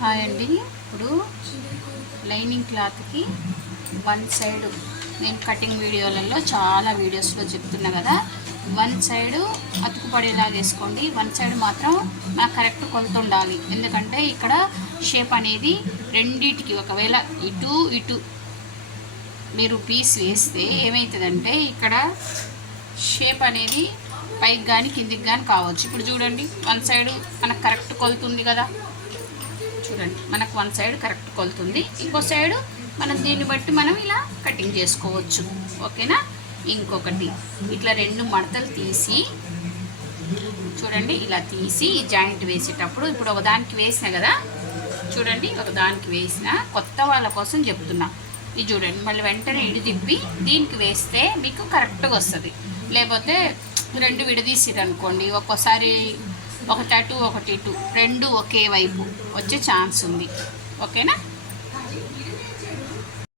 Hi అండి. ఇప్పుడు lining క్లాత్కి వన్ సైడ్ నేను కటింగ్ వీడియోలలో చాలా వీడియోస్లో చెప్తున్నా కదా, వన్ సైడు అతుకుపడేలాగా వేసుకోండి. వన్ సైడ్ మాత్రం నాకు కరెక్ట్ కొలత ఉండాలి. ఎందుకంటే ఇక్కడ షేప్ అనేది రెండిటికి ఒకవేళ ఇటు ఇటు మీరు పీస్ వేస్తే ఏమవుతుందంటే ఇక్కడ షేప్ అనేది పైకి కానీ కిందికి కానీ కావచ్చు. ఇప్పుడు చూడండి, వన్ సైడ్ మనకు కరెక్ట్ కొలుతుంది కదా, చూడండి మనకు వన్ సైడ్ కరెక్ట్ కొలుతుంది, ఇంకో సైడ్ మనం దీన్ని బట్టి మనం ఇలా కటింగ్ చేసుకోవచ్చు. ఓకేనా. ఇంకొకటి ఇట్లా రెండు మడతలు తీసి చూడండి, ఇలా తీసి ఈ జాయింట్ వేసేటప్పుడు ఇప్పుడు ఒకదానికి వేసిన కదా, చూడండి ఒకదానికి వేసిన కొత్త వాళ్ళ కోసం చెప్తున్నా. ఇది చూడండి, మళ్ళీ వెంటనే ఇడి తిప్పి దీనికి వేస్తే మీకు కరెక్ట్గా వస్తుంది. లేకపోతే రెండు విడదీసిరు అనుకోండి, ఒక్కోసారి ఒకటి అటు ఒకటి ఇటు రెండు ఒకే వైపు వచ్చే ఛాన్స్ ఉంది. ఓకేనా.